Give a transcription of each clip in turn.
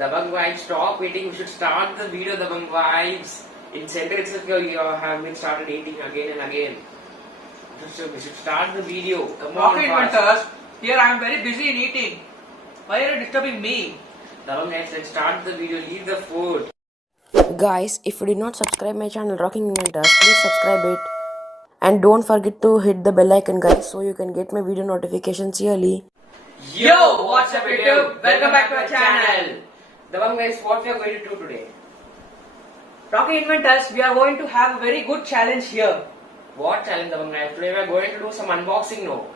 Dabang Vibes, stop eating. We should start the video, Dabang Vibes. In center itself, you have been started eating again and again. We should start the video. Come on, Rocket fast. Inventors, here I am very busy in eating. Why are you disturbing me? Dabang Vibes, let's start the video. Leave the food. Guys, if you did not subscribe my channel Rocking Inventors, please subscribe it. And don't forget to hit the bell icon, guys, so you can get my video notifications yearly. Yo, what's up YouTube? Welcome back to our channel. Dabang Vibes, what we are going to do today? Rocket Inventors, we are going to have a very good challenge here. What challenge, Dabang Vibes? Today we are going to do some unboxing, no?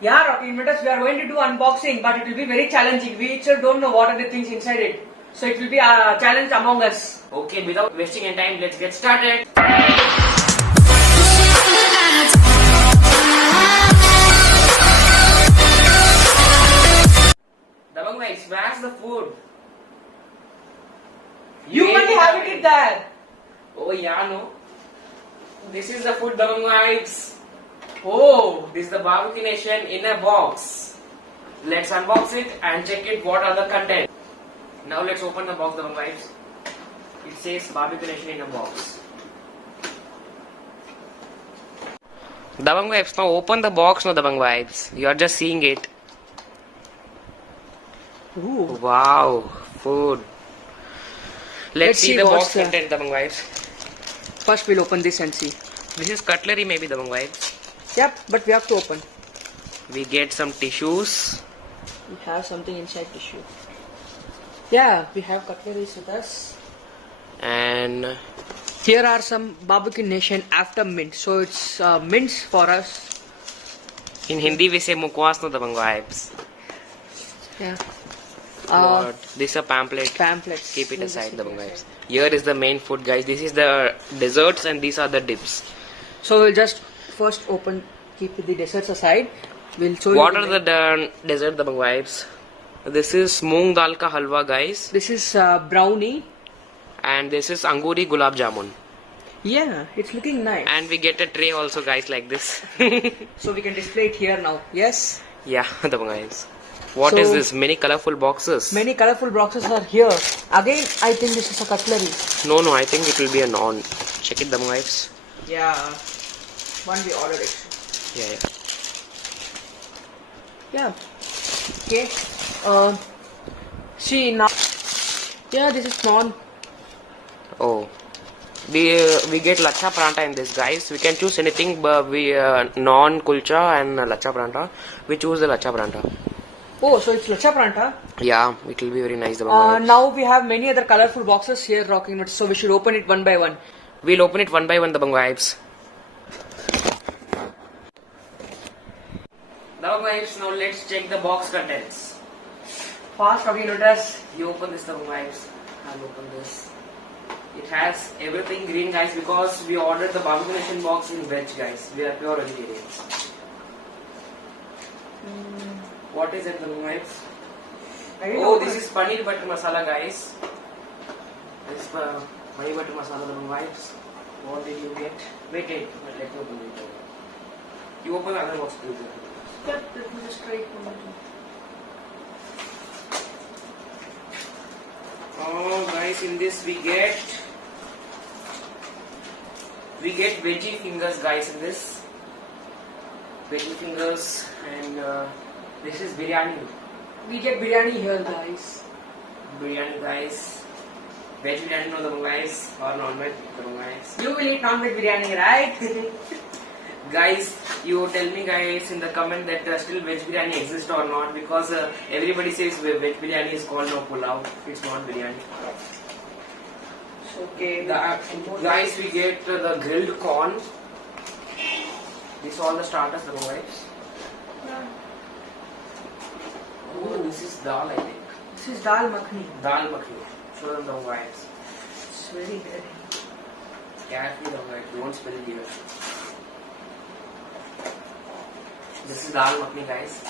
Yeah, Rocket Inventors, we are going to do unboxing, but it will be very challenging. We itself don't know what are the things inside it. So it will be a challenge among us. Okay, without wasting any time, let's get started. Dabang Vibes, where's the food? You Wait, only have it there. Oh yeah, no. This is the food, Dabang Vibes. Oh, This is the Barbecue Nation in a box. Let's unbox it and check it what are the content. Now let's open the box, Dabang Vibes. It says Barbecue Nation in a box. Dabang Vibes, now open the box, no Dabang Vibes. You are just seeing it. ooh. Wow, food. Let's see the what's box the- content, Dabang Vibes. First we'll open this and see. This is cutlery maybe, Dabang Vibes. Yep, but we have to open. We get some tissues. We have something inside tissue. Yeah, we have cutleries with us. And Here are some Barbecue Nation after mint. So it's mints for us. in Hindi we say mukwas, no Dabang Vibes. Yeah. Lord, this is a pamphlet. Pamphlets. Keep it We'll aside, just Dabang keep it Vibes. aside. Here is the main food, guys. This is the desserts and these are the dips. So we'll just first open, keep the desserts aside. We'll show What you. are the dessert, Dabang Vibes? This is moong dal ka halwa, guys. This is brownie. And this is anguri gulab jamun. Yeah, it's looking nice. And we get a tray also, guys, like this. So we can display it here now. Yes. Yeah, Dabang Vibes. What is So- this? Many colorful boxes. Many colorful boxes are here. Again, I think this is a cutlery. No, I think it will be a non. Check it, Dabang Vibes. Yeah. One we ordered it. Yeah. Yeah. Okay. See now. Yeah, this is non. Oh. We get lacha paranta in this, guys. We can choose anything, but we non kulcha and lacha paranta. We choose the lacha paranta. Oh, so it's lacha paranta. Yeah, it will be very nice. Dabang Vibes. Now we have many other colorful boxes here, Rocking Nuts. So we should open it one by one. We'll open it one by one, Dabang Vibes. Dabang Vibes, now let's check the box contents. Fast, Rocking Nuts. You open this, Dabang Vibes. I'll open this. It has everything green, guys, because we ordered the Barbecue Nation box in veg, guys. We are pure vegetarians. What is it, Dabang Vibes? Oh, this is paneer butter masala, guys. This is paneer butter masala, Dabang Vibes. What did you get? Wait, let me open it. You open the other box, please. Let me just try it one more time. Oh, guys, in this we get veggie fingers, guys. In this veggie fingers, and this is biryani. We get biryani here, guys. Biryani, guys. Veg biryani, no, the guys, or non-veg, no, guys. You will eat non-veg biryani, right? Guys, you tell me, guys, in the comment that still veg biryani exists or not, because everybody says veg biryani is called no pulao. It's not biryani. Okay. Guys, we get the grilled corn. These are all the starters, the guys. Oh, this is dal, I think. This is dal makhani. Dal makhani. Show them the guys. It's very heavy. Carefully, the guys. Don't spill it here. This is dal makhani, guys.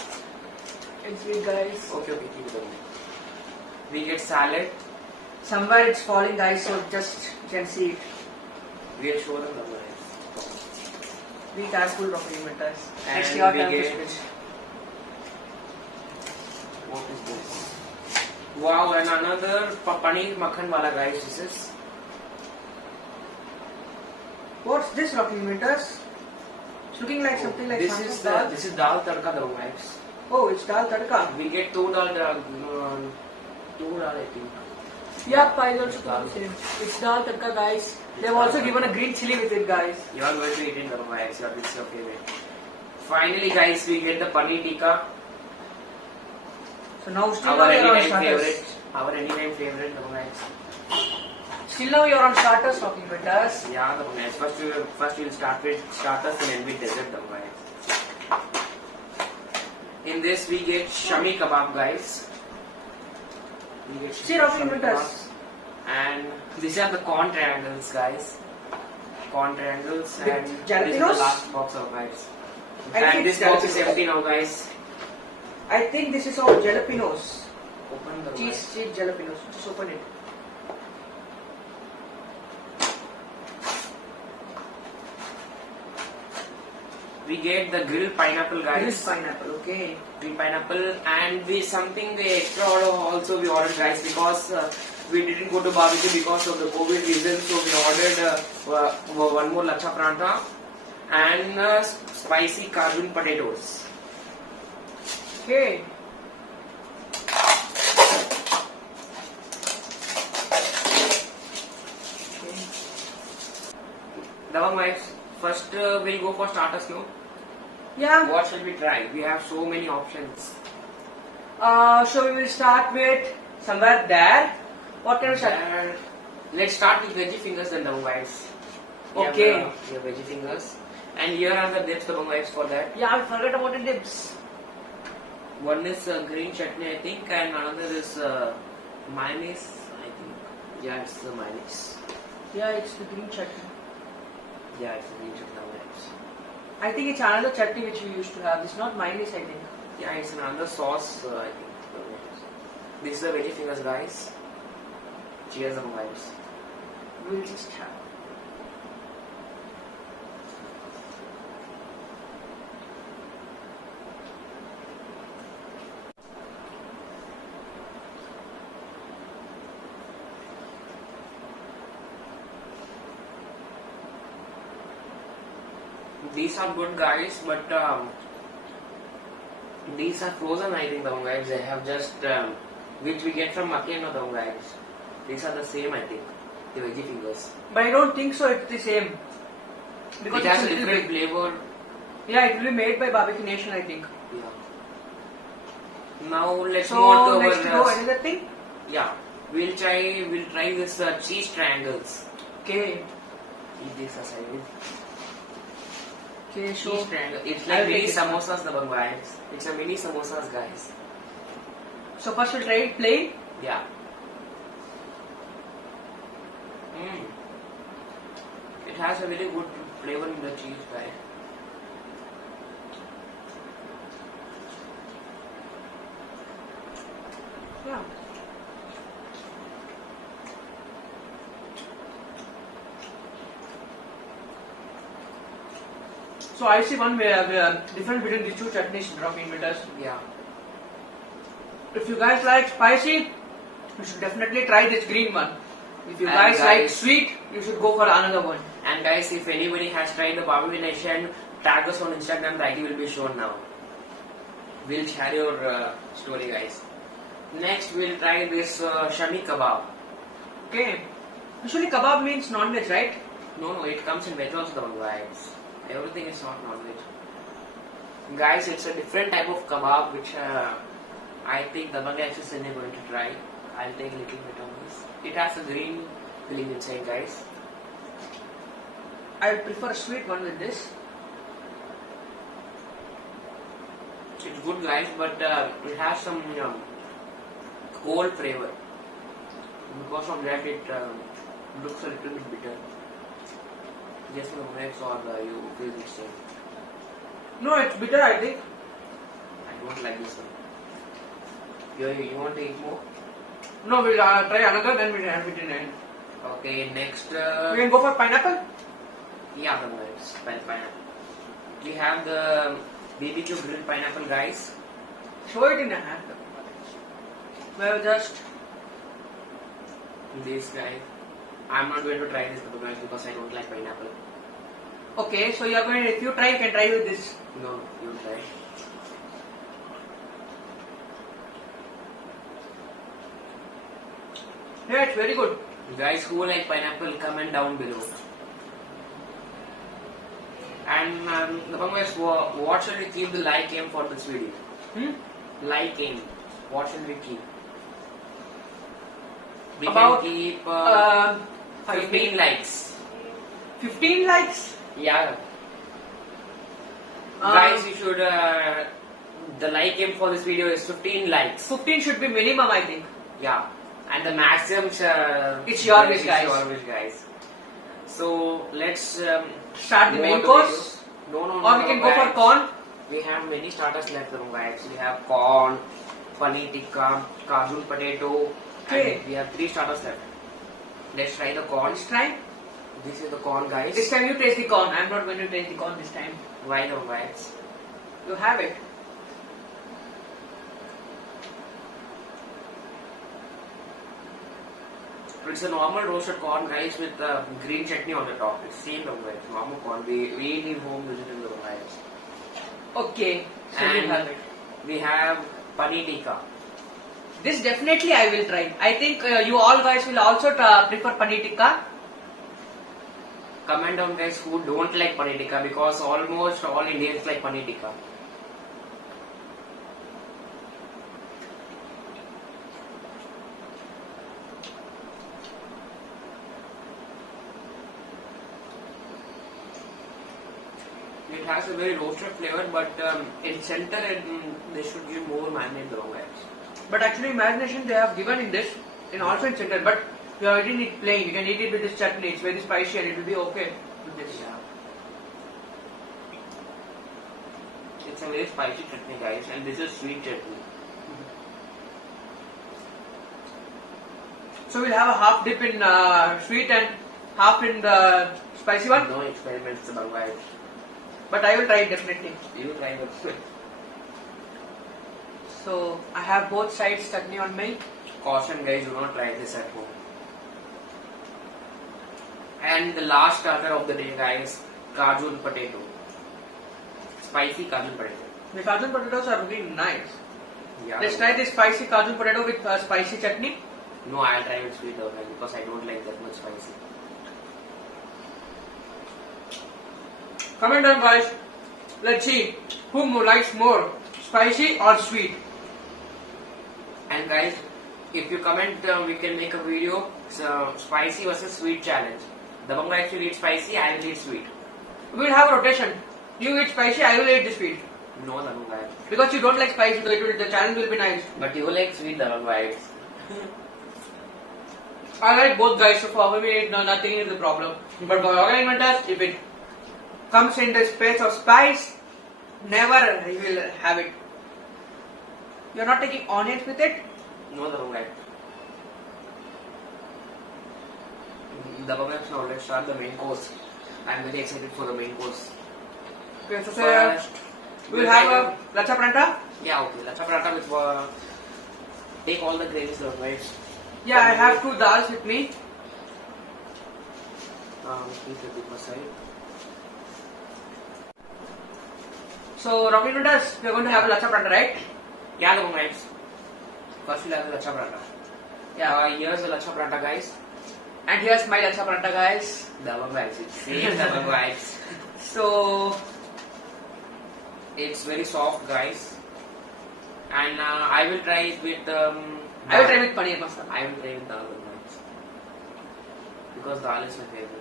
It's big, guys. Okay, keep it going. We get salad. Somewhere it's falling, guys, so just you can see it. We'll show them the guys. Be careful, Rocking Inventors. And It's your we turn to get- switch. What is this? Wow, and another paneer makhan wala, guys. This is. What's this, Rocky Meters? It's looking like something like Santos dal. This is dal tadka, the guys. Oh, it's dal tadka. We get two dal, I think. Yeah, I also got the same. It's dal tadka, guys. They've also given a green chili with it, guys. You are going to eat it, the guys. It's your favorite. Finally, guys, we get the paneer tikka. So now still Our now you're on anytime starters. favorite. Our anytime favorite, the guys. Still now you're on starters, Rocky Meters. Yeah, the guys. First we'll start with starters and end with dessert, the guys. In this we get shami kebab, guys. We get See, Rocky shami Meters. kebab. And these are the corn triangles, guys. Corn triangles, With and this is jalapenos? the last box of guys. I think And this it's box is jalapenos. empty now, guys. I think this is all jalapenos. Open the Cheese jalapenos. Just open it. We get the grilled pineapple, guys. Grilled pineapple, okay. Green pineapple, and we something we extra order also we ordered, guys, because we didn't go to barbecue because of the COVID reason. So we ordered one more lacha pranta and spicy carbon potatoes. Okay. Now, guys, first we'll go for starters now. Yeah. What shall we try? We have so many options. So we will start with somewhere there. What kind of start? And let's start with veggie fingers then, now, guys. Okay. We have veggie fingers, and here are the dips, the guys, for that. Yeah, I forgot about the dips. One is green chutney, I think, and another is mayonnaise, I think. Yeah, it's the mayonnaise. Yeah, it's the green chutney. Yeah, it's the green chutney, guys. I think it's another chutney which we used to have. It's not mayonnaise, I think. Yeah, it's another sauce, I think. This is the veggie fingers, guys. Cheers, guys. We'll just have. These are good, guys, but these are frozen, I think, guys. They have just which we get from Makeno, guys. These are the same, I think, the veggie fingers. But I don't think so. It's the same. Because It has it's a little different bit- flavor. Yeah, it will be made by Barbecue Nation, I think. Yeah. Now let's So move on to next to our go another thing. yeah. We'll try this cheese triangles. Okay. Eat this aside. Okay, so Cheese triangle. It's I'll like mini take this one. samosas, the guys. It's a mini samosas, guys. first we'll try it plain. Yeah. Mm. It has a very good flavor in the cheese, guys. Yeah. So I see one difference between these two chutneys, Rocky Meters. Yeah. If you guys like spicy, you should definitely try this green one. If you And guys like guys- sweet, you should go for another one. And guys, if anybody has tried the Barbecue Nation, tag us on Instagram. The ID will be shown now. We'll share your story, guys. Next, we'll try this shami kebab. Okay. Usually kebab means non-veg, right? No, it comes in veg also, guys. Everything is not non-veg. Guys, it's a different type of kebab which I think the Bangladesh is going to try. I'll take a little bit of this. It has a green filling inside, guys. I prefer a sweet one with this. It's good, guys, but it has some cold flavor. Because of that, it looks a little bit bitter. Just in the next or you feel the same. No, it's bitter, I think. I don't like this one. You want to eat more? No, we'll try another, then we'll have it in end. Okay, next. We can go for pineapple. Yeah, the guys, pineapple. We have the BBQ grilled pineapple, guys. Show it in a hand. Well, just This guy. I'm not going to try this guys because I don't like pineapple. okay. So you are going. If you try, you can try with this. No, you try. Yeah, it's very good. Guys who like pineapple, comment down below. And the problem is, what should we keep the like aim for this video? Like aim. What should we keep? We About, can keep 15 15 likes. 15 likes. Yeah. Um, Guys, you should. The like aim for this video is 15 likes. 15 should be minimum, I think. Yeah. And the maximum. It's your wish, it's guys. your wish, guys. So let's Start the move main on to course. videos. No, Or we can go for guys. corn. We have many starters left, guys. We have corn, paneer tikka, kajun potato, Okay. and we have 3 starters left. Let's try the corn. Let's try. This is the corn, guys. This time you taste the corn. I'm not going to taste the corn this time. Why the guys? You have it. It's a normal roasted corn, guys, with green chutney on the top. It's same, guys. Normal corn. We eat in home using the guys. Okay. So you And have it. we have paneer tikka. This definitely I will try. I think you all guys will also prefer paneer tikka. Comment down, guys, who don't like paneer tikka, because almost all Indians like paneer tikka. It has a very roasted flavor, but in center they should give more marinade though, guys. But actually marination they have given in this and also in center. But you are eating it plain. You can eat it with this chutney. It's very spicy and it will be okay with this. Yeah. It's a very spicy chutney, guys, and this is sweet chutney. So we'll have a half dip in sweet and half in the spicy one. No experiments about guys. But I will try it definitely. You try the So I have both sides chutney on me. Caution, guys, do not try this at home. And the last starter of the day, guys, kajun potato. Spicy kajun potato. The kajun potatoes are looking nice. Yeah. Let's try this spicy kajun potato with spicy chutney. No, I'll try with sweet though, because I don't like that much spicy. Comment down, guys. Let's see who likes more, spicy or sweet. And guys, if you comment, we can make a video. So spicy versus sweet challenge. The one guy will eat spicy, I will eat sweet. We'll have a rotation. You eat spicy, I will eat the sweet. No, the one guy. Because you don't like spicy, so the challenge will be nice. But you like sweet, the one guy. I like both, guys, so for me, nothing is the problem. But for inventors, if it comes in the space of spice, never he will have it. You're not taking onions with it? No, the one guy. The one guy, now let's start the main course. I'm very excited for the main course. Okay, so First, we'll have a lacha pranta. Yeah, okay. Lacha paratha with take all the gravies, the right? Yeah, I have 2 dals with me. Please let it aside. So, Rocky Noodles, we're going to have a lacha pranta, right? Yeah, the one guys. First we'll have the lacha paratha. Yeah. Here's the lacha paratha, guys. And here's my lacha pranta, guys. The one guys. It's same the one guys. So, It's very soft, guys. And I will try it with I will try with paneer masala. I will try with dal guys. Because dal is my favorite.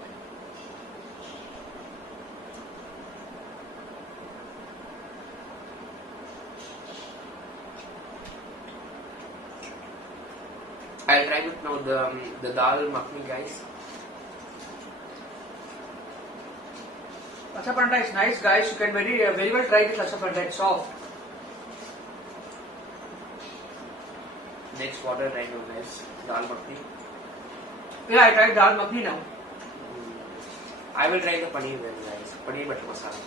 I'll try with now the dal makhni, guys. Lacha pranta is nice, guys. You can very well try this lacha pranta. It's soft. Next water try now, guys. Dal makhni. Yeah, I tried dal makhni now. I will try the paneer then, guys. Paneer butter masala.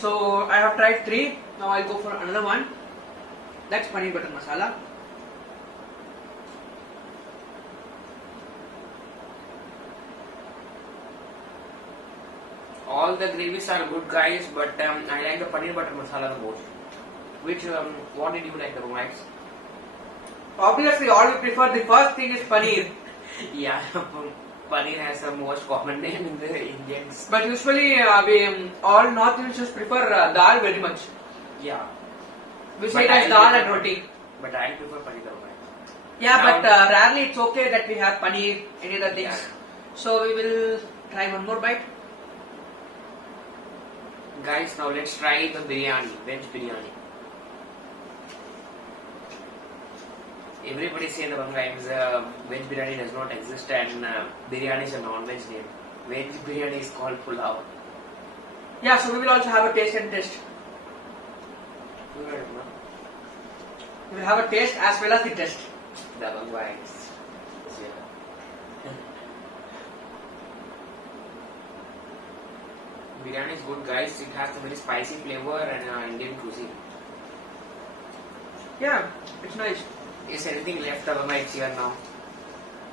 So I have tried 3. Now I'll go for another one. That's paneer butter masala. All the gravies are good, guys, but I like the paneer butter masala the most. Which what did you like the most? Obviously, all we prefer. The first thing is paneer. Yeah, paneer has the most common name in the Indians. But usually, we all North Indians prefer dal very much. Yeah, We But say it as I dal prefer- and roti. but I prefer paneer the most. Yeah, Now- but rarely it's okay that we have paneer, any other things. Yeah. So we will try one more bite. Guys, now let's try the biryani, veg biryani. Everybody say the sometimes veg biryani does not exist and biryani is a non-veg name. Veg biryani is called pulao. Yeah, so we will also have a taste and test. You heard it, no? We will have a taste as well as the test. The one vibes. Biryani is good, guys. It has a very spicy flavor and Indian cuisine. Yeah, it's nice. Is anything left over my here now?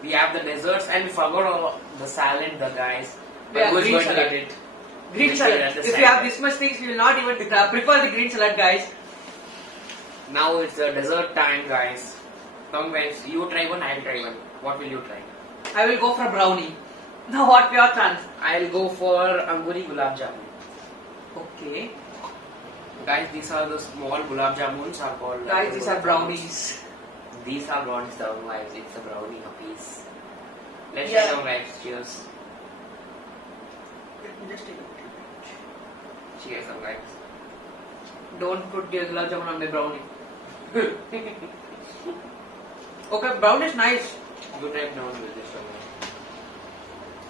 We have the desserts and we forgot all the salad, the guys. But Yeah, who's green going to salad. get it? Green We'll salad. get at the If side. we have this much things, we will not even prefer the green salad, guys. Now it's the dessert time, guys. Come guys, you try one, I'll try one. What will you try? I will go for brownie. Now what your chance? I'll go for Anguri Gulab Jamun. Okay. Guys, these are the small Gulab Jamuns are called. Guys, these are brownies. These are brownies, the guys. It's a brownie, a piece. Let's Yeah. try them, guys. Cheers. Let me just take a little bit. Cheers, some guys. Don't put the gulab jamun on the brownie. Okay, brownie is nice, You type down with this one.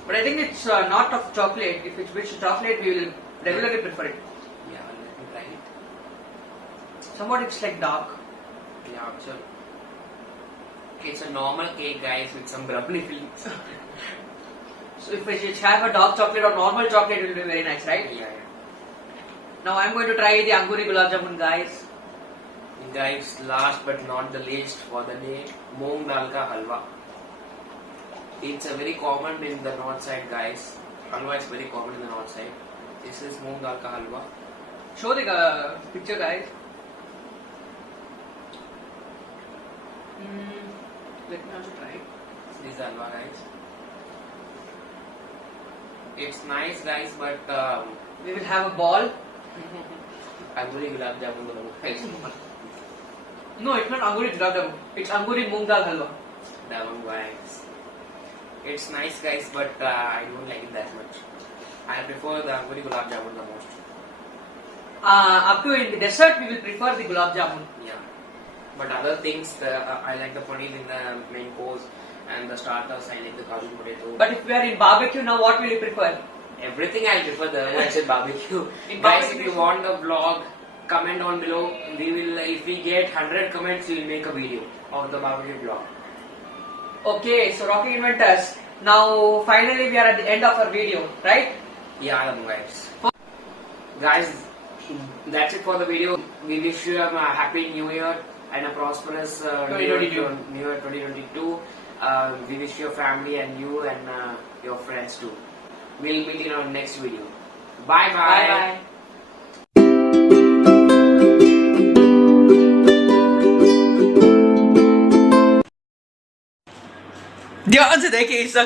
but I think it's not of chocolate. If it's with chocolate, we will regularly prefer it. Yeah, let me try it. Somewhat it's like dark. Yeah, sure. Okay, it's a normal cake, guys, with some brownie fillings. So if we should have a dark chocolate or normal chocolate, it will be very nice, right? Yeah. Now I'm going to try the Anguri Gulab Jamun, guys. Guys, last but not the least for the day, Moong Dal Ka Halwa. It's a very common in the north side, guys. Halwa is very common in the north side. This is Moong Dal Ka Halwa. Show the picture, guys. Let me also try it. This is halwa, guys. It's nice, guys, but We will have a ball. Anguri Gulab Jamun. No, it's not Anguri Gulab Jamun. It's Anguri Moong Dal Halwa. That one, guys. It's nice, guys, but I don't like it that much. I prefer the Anguri Gulab Jamun the most. Up to in the dessert, we will prefer the Gulab Jamun. Yeah. But other things, I like the paneer in the main course and the starters, I like the kaju potato. But if we are in barbecue now, what will you prefer? Everything I prefer the I said barbecue. In Guys, barbecue- if you want the vlog, comment on below. We will, if we get 100 comments, we will make a video of the barbecue vlog. Okay, so Rocking Inventors. Now, finally, we are at the end of our video, right? Yeah, guys. Guys, that's it for the video. We wish you a happy new year and a prosperous 2022. New year 2022. We wish your family and you and your friends too. We'll meet in our next video. Bye bye. Bye. ध्यान से देखिए इस